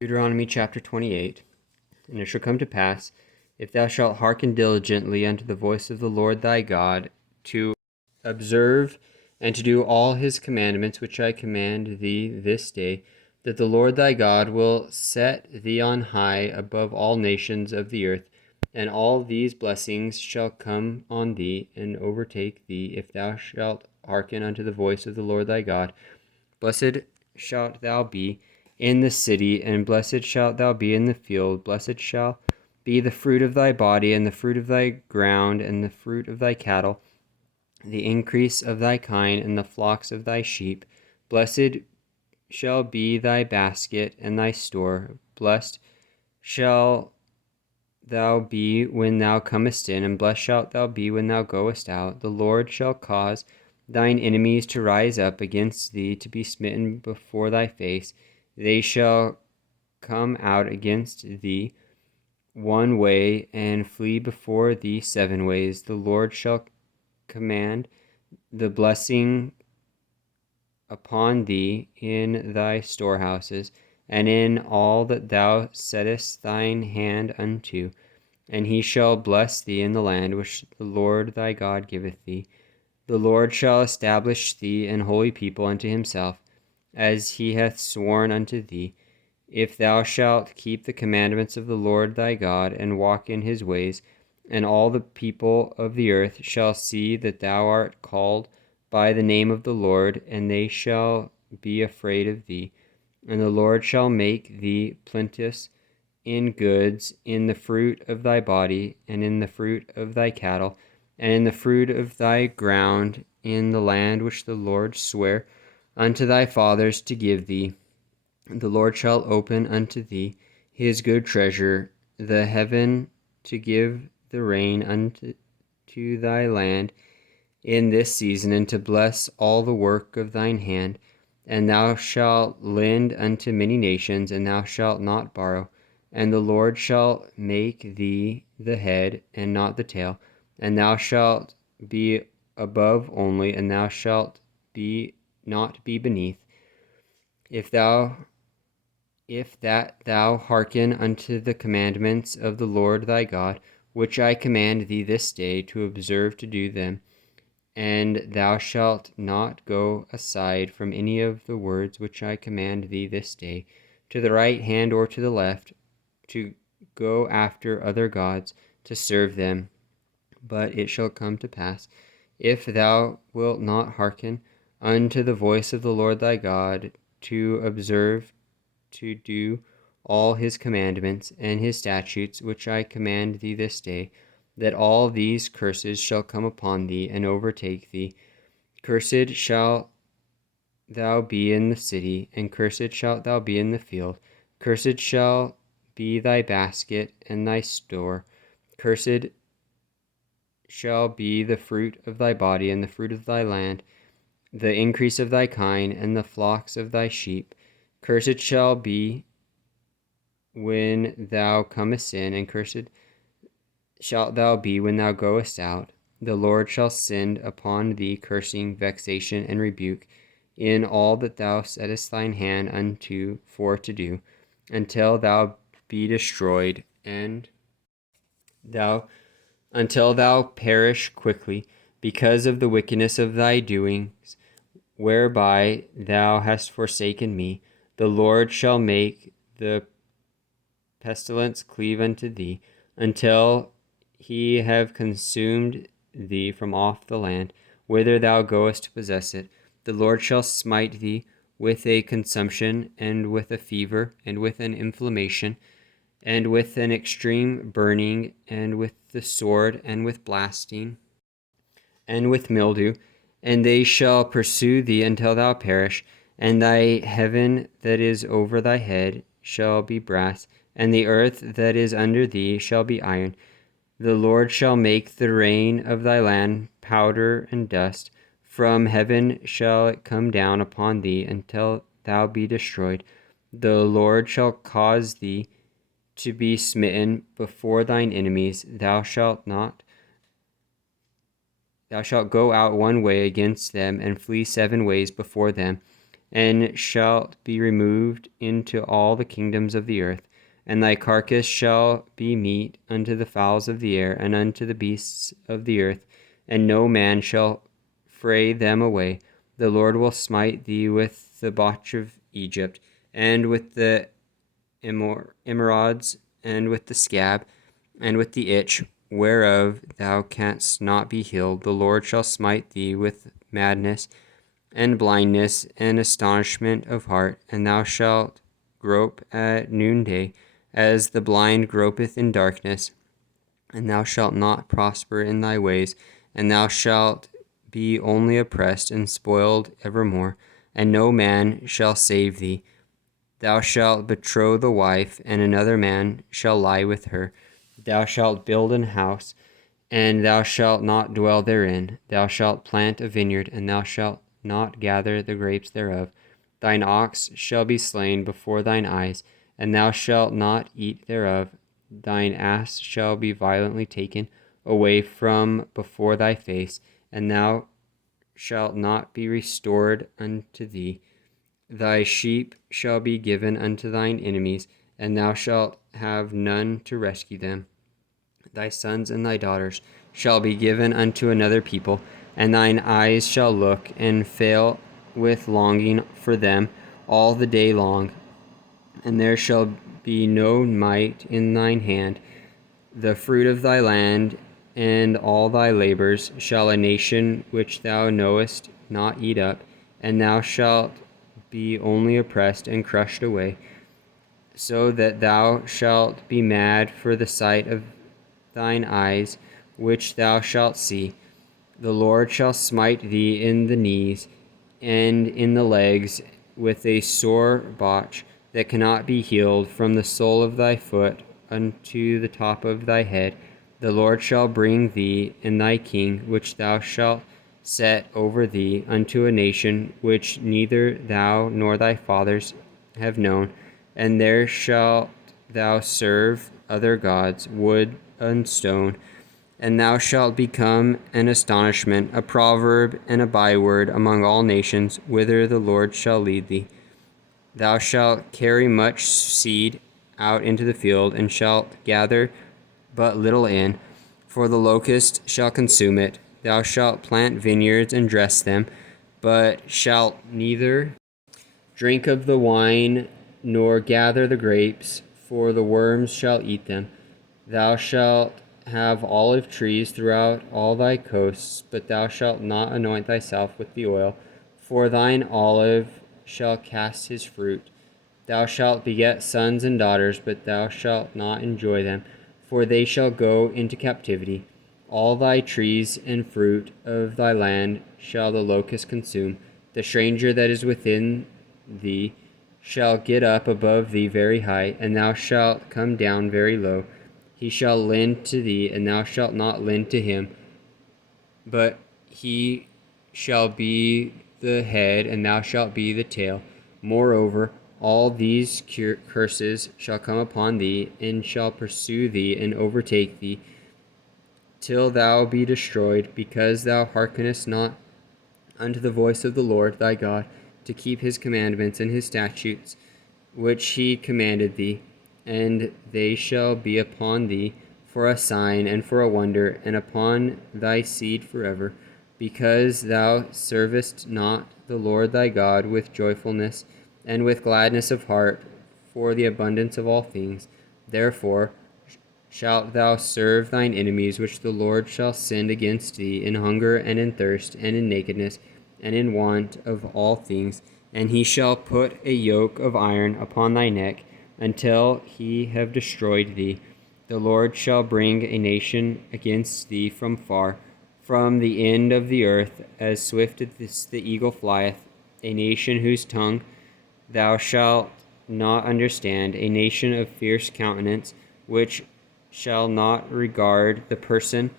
Deuteronomy chapter 28. And it shall come to pass, if thou shalt hearken diligently unto the voice of the Lord thy God, to observe and to do all his commandments which I command thee this day, that the Lord thy God will set thee on high above all nations of the earth, and all these blessings shall come on thee and overtake thee, if thou shalt hearken unto the voice of the Lord thy God. Blessed shalt thou be in the city, and blessed shalt thou be in the field. Blessed shall be the fruit of thy body, and the fruit of thy ground, and the fruit of thy cattle, the increase of thy kind, and the flocks of thy sheep. Blessed shall be thy basket and thy store. Blessed shall thou be when thou comest in, and blessed shalt thou be when thou goest out. The Lord shall cause thine enemies to rise up against thee, to be smitten before thy face. They shall come out against thee one way, and flee before thee 7 ways. The Lord shall command the blessing upon thee in thy storehouses, and in all that thou settest thine hand unto. And he shall bless thee in the land which the Lord thy God giveth thee. The Lord shall establish thee an holy people unto himself, as he hath sworn unto thee, if thou shalt keep the commandments of the Lord thy God, and walk in his ways. And all the people of the earth shall see that thou art called by the name of the Lord, and they shall be afraid of thee. And the Lord shall make thee plenteous in goods, in the fruit of thy body, and in the fruit of thy cattle, and in the fruit of thy ground, in the land which the Lord sware unto thy fathers to give thee. The Lord shall open unto thee his good treasure, the heaven, to give the rain unto thy land in this season, and to bless all the work of thine hand. And thou shalt lend unto many nations, and thou shalt not borrow. And the Lord shall make thee the head, and not the tail. And thou shalt be above only, and thou shalt not be beneath. If that thou hearken unto the commandments of the Lord thy God, which I command thee this day, to observe to do them, and thou shalt not go aside from any of the words which I command thee this day, to the right hand or to the left, to go after other gods, to serve them. But it shall come to pass, if thou wilt not hearken unto the voice of the Lord thy God, to observe to do all his commandments and his statutes which I command thee this day, that all these curses shall come upon thee and overtake thee. Cursed shalt thou be in the city, and cursed shalt thou be in the field. Cursed shall be thy basket and thy store. Cursed shall be the fruit of thy body, and the fruit of thy land, the increase of thy kind, and the flocks of thy sheep. Cursed shall be when thou comest in, and cursed shalt thou be when thou goest out. The Lord shall send upon thee cursing, vexation, and rebuke in all that thou settest thine hand unto for to do, until thou be destroyed, and until thou perish quickly, because of the wickedness of thy doings, whereby thou hast forsaken me. The Lord shall make the pestilence cleave unto thee, until he have consumed thee from off the land, whither thou goest to possess it. The Lord shall smite thee with a consumption, and with a fever, and with an inflammation, and with an extreme burning, and with the sword, and with blasting, and with mildew, and they shall pursue thee until thou perish. And thy heaven that is over thy head shall be brass, and the earth that is under thee shall be iron. The Lord shall make the rain of thy land powder and dust. From heaven shall it come down upon thee until thou be destroyed. The Lord shall cause thee to be smitten before thine enemies. Thou shalt go out one way against them, and flee 7 ways before them. and shalt be removed into all the kingdoms of the earth. And thy carcass shall be meat unto the fowls of the air, and unto the beasts of the earth, and no man shall fray them away. The Lord will smite thee with the botch of Egypt, and with the emerods, and with the scab, and with the itch, whereof thou canst not be healed. The Lord shall smite thee with madness, and blindness, and astonishment of heart, and thou shalt grope at noonday, as the blind gropeth in darkness, and thou shalt not prosper in thy ways, and thou shalt be only oppressed and spoiled evermore, and no man shall save thee. Thou shalt betroth a wife, and another man shall lie with her. Thou shalt build an house, and thou shalt not dwell therein. Thou shalt plant a vineyard, and thou shalt not gather the grapes thereof. Thine ox shall be slain before thine eyes, and thou shalt not eat thereof. Thine ass shall be violently taken away from before thy face, and thou shalt not be restored unto thee. Thy sheep shall be given unto thine enemies, and thou shalt have none to rescue them. Thy sons and thy daughters shall be given unto another people, and thine eyes shall look and fail with longing for them all the day long. And there shall be no might in thine hand. The fruit of thy land and all thy labors shall a nation which thou knowest not eat up, and thou shalt be only oppressed and crushed away, so that thou shalt be mad for the sight of thine eyes, which thou shalt see. The Lord shall smite thee in the knees and in the legs with a sore botch that cannot be healed from the sole of thy foot unto the top of thy head. The Lord shall bring thee and thy king, which thou shalt set over thee, unto a nation which neither thou nor thy fathers have known, and there shalt thou serve other gods, wood and stone, and thou shalt become an astonishment, a proverb, and a byword among all nations, whither the Lord shall lead thee. Thou shalt carry much seed out into the field, and shalt gather but little in, for the locust shall consume it. Thou shalt plant vineyards and dress them, but shalt neither drink of the wine nor gather the grapes, for the worms shall eat them. Thou shalt have olive trees throughout all thy coasts, but thou shalt not anoint thyself with the oil, for thine olive shall cast his fruit. Thou shalt beget sons and daughters, but thou shalt not enjoy them, for they shall go into captivity. All thy trees and fruit of thy land shall the locust consume. The stranger that is within thee shall get up above thee very high, and thou shalt come down very low. He shall lend to thee, and thou shalt not lend to him, but he shall be the head, and thou shalt be the tail. Moreover, all these curses shall come upon thee, and shall pursue thee, and overtake thee, till thou be destroyed, because thou hearkenest not unto the voice of the Lord thy God, to keep his commandments and his statutes, which he commanded thee. And they shall be upon thee for a sign and for a wonder, and upon thy seed forever, because thou servest not the Lord thy God with joyfulness and with gladness of heart for the abundance of all things. Therefore shalt thou serve thine enemies, which the Lord shall send against thee in hunger and in thirst and in nakedness and in want of all things. And he shall put a yoke of iron upon thy neck, until he have destroyed thee. The Lord shall bring a nation against thee from far, from the end of the earth, as swift as the eagle flieth, a nation whose tongue thou shalt not understand, a nation of fierce countenance, which shall not regard the person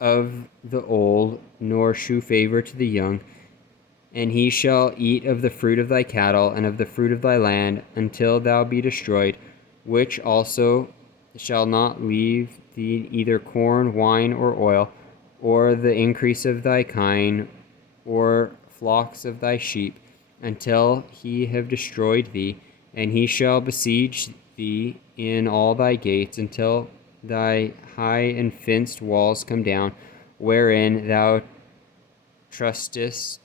of the old, nor shew favor to the young. And he shall eat of the fruit of thy cattle and of the fruit of thy land, until thou be destroyed, which also shall not leave thee either corn, wine, or oil, or the increase of thy kine, or flocks of thy sheep. until he have destroyed thee, and he shall besiege thee in all thy gates, until thy high and fenced walls come down, wherein thou trustest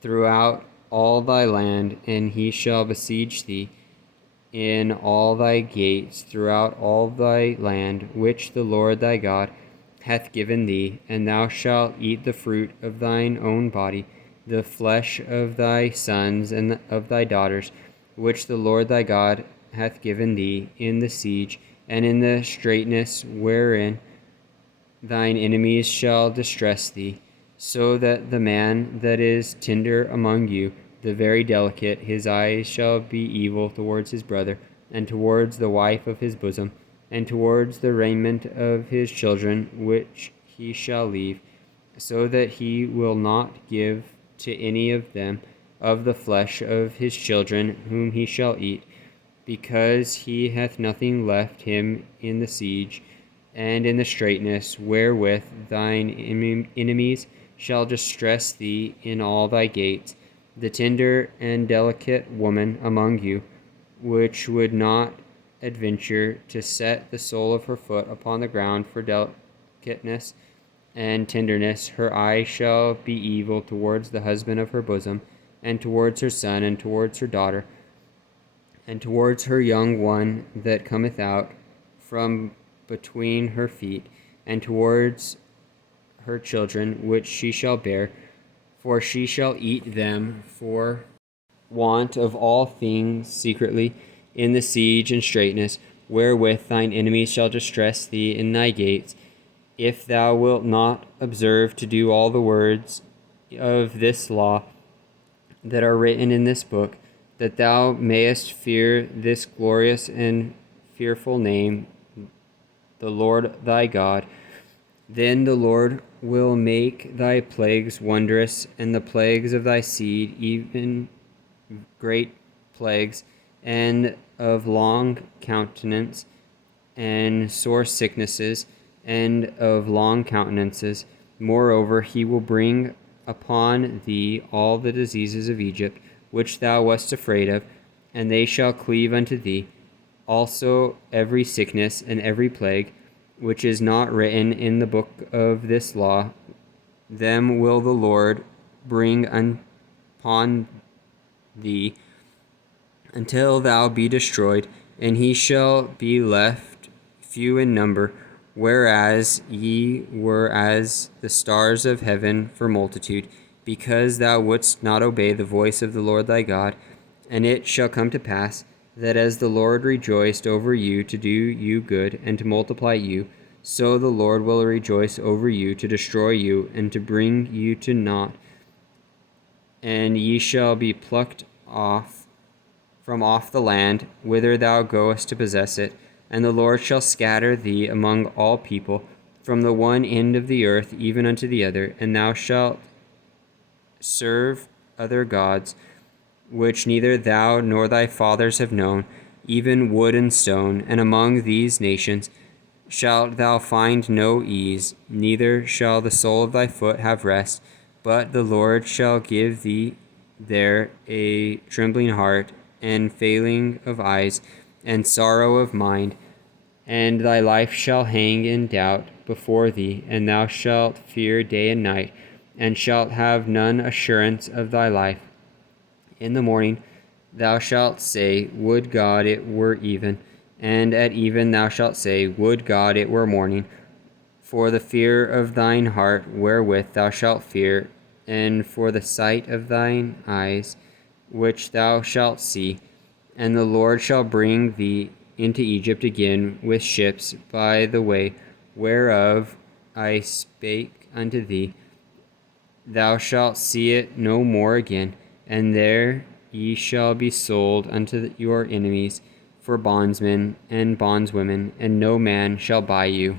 throughout all thy land, and he shall besiege thee in all thy gates throughout all thy land, which the Lord thy God hath given thee, and thou shalt eat the fruit of thine own body, the flesh of thy sons and of thy daughters, which the Lord thy God hath given thee in the siege, and in the straitness wherein thine enemies shall distress thee, so that the man that is tender among you, the very delicate, his eyes shall be evil towards his brother, and towards the wife of his bosom, and towards the raiment of his children, which he shall leave, so that he will not give to any of them of the flesh of his children whom he shall eat, because he hath nothing left him in the siege, and in the straitness wherewith thine enemies shall distress thee in all thy gates, the tender and delicate woman among you, which would not adventure to set the sole of her foot upon the ground for delicateness and tenderness, her eye shall be evil towards the husband of her bosom, and towards her son, and towards her daughter, and towards her young one that cometh out from between her feet, and towards her children which she shall bear, for she shall eat them for want of all things secretly in the siege and straitness, wherewith thine enemies shall distress thee in thy gates, if thou wilt not observe to do all the words of this law that are written in this book, that thou mayest fear this glorious and fearful name, the Lord thy God. Then the Lord will make thy plagues wondrous, and the plagues of thy seed, even great plagues, and of long countenance, and sore sicknesses, and of long countenances. Moreover, he will bring upon thee all the diseases of Egypt, which thou wast afraid of, and they shall cleave unto thee. Also every sickness and every plague, which is not written in the book of this law, them will the Lord bring upon thee until thou be destroyed, and he shall be left few in number, whereas ye were as the stars of heaven for multitude, because thou wouldst not obey the voice of the Lord thy God. And it shall come to pass, that as the Lord rejoiced over you to do you good and to multiply you, so the Lord will rejoice over you to destroy you and to bring you to naught. And ye shall be plucked off from off the land, whither thou goest to possess it. And the Lord shall scatter thee among all people, from the one end of the earth even unto the other, and thou shalt serve other gods, which neither thou nor thy fathers have known, even wood and stone. And among these nations shalt thou find no ease, neither shall the sole of thy foot have rest, but the Lord shall give thee there a trembling heart, and failing of eyes, and sorrow of mind, and thy life shall hang in doubt before thee, and thou shalt fear day and night, and shalt have none assurance of thy life. In the morning thou shalt say, Would God it were even, and at even thou shalt say, Would God it were morning. For the fear of thine heart wherewith thou shalt fear, and for the sight of thine eyes which thou shalt see. And the Lord shall bring thee into Egypt again with ships by the way whereof I spake unto thee. Thou shalt see it no more again, and there ye shall be sold unto your enemies for bondsmen and bondswomen, and no man shall buy you.